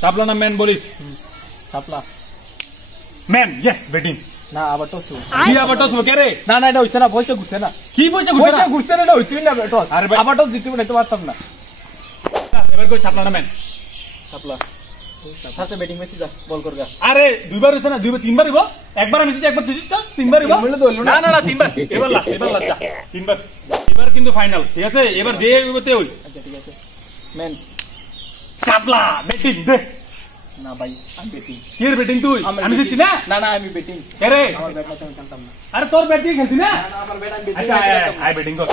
চাপলা না ম্যান বলিস Chapla man yes batting না আবার টস কি আবার টস কে রে না না এটা হইছে না পয়সা ঘুরছে না কি পয়সা ঘুরছে না এটা হইছে না টস আরে ভাই আবার টস জিততে না তো পারতাম না এবার কই চাপলা না man Chapla first batting Messi যা বল কর গা আরে দুইবার হইছে না দুইবার তিনবার হইব একবার আমি দিছি একবার তুই দিছিস তিনবার হইব মিলে তো হইলো না না না না তিনবার এবার লাস্ট যা তিনবার এবার কিন্তু ফাইনাল ঠিক আছে এবার যে হইবতে হই আচ্ছা ঠিক আছে ম্যান চাপলা ব্যাটিং দে না ভাই আমি ব্যাটিং কি রে ব্যাটিং তুই আমি দিছি না না না আমি ব্যাটিং কে রে আমার ব্যাট না আমি জানতাম না আরে তোর ব্যাটিং খেলছিস না না আমার ব্যাট আমি আচ্ছা আই ব্যাটিং কর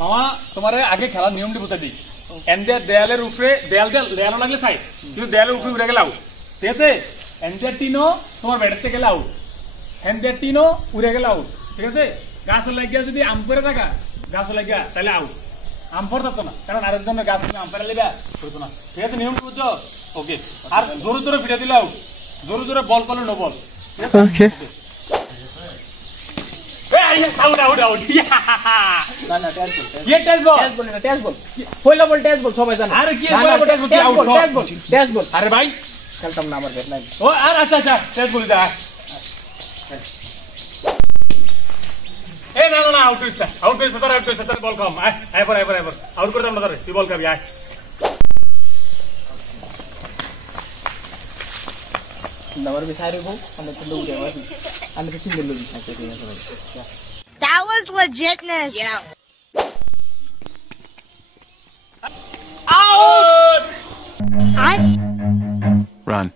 মামা তোমারে আগে খেলার নিয়মটি বুঝাই দিই এন্ডে দেয়ালের উপরে দেয়াল লাগলে সাইড কিন্তু দেয়ালের উপরে উড়ে গেলে আউট ঠিক আছে এন্ডে টিনো তোমার ব্যাটারতে গেলে আউট এন্ডে টিনো উড়ে গেলে আউট ঠিক আছে গাছ লাগিয়া যদি আম করে থাকা গাছ লাগিয়া তাহলে আউট আম পড় থাকতো না কারণ আরেকজনের গাছ তুমি আম পারে লেবা করতো না ঠিক আছে নিয়মটি বুঝছো ওকে আর জোরে জোরে ফিরে দিলে আউট জোরে জোরে বল করলে নো বল ওকে আউট আউট আউট না না ট্যাচ বল কি টেস্ট বল ট্যাচ বল না ট্যাচ বল পয়লা বল ট্যাচ বল সবাই জানে আরে কি পয়লা বল ট্যাচ বল কি আউট ট্যাচ বল আরে ভাই খেলতাম না আমার ব্যাট নাই ও আর আচ্ছা আচ্ছা টেস্ট বলি দা এ না না না আউট হইছে তার বল কম আয় পর আউট করে দাম না তারে তুই বল খাবি আয় নাম্বার বি সাইরে গো আমরা তো দৌড়ে যাবো আমি তো সিঙ্গেল লবি আচ্ছা ঠিক আছে That was legitness. Yeah. Out I'm Run.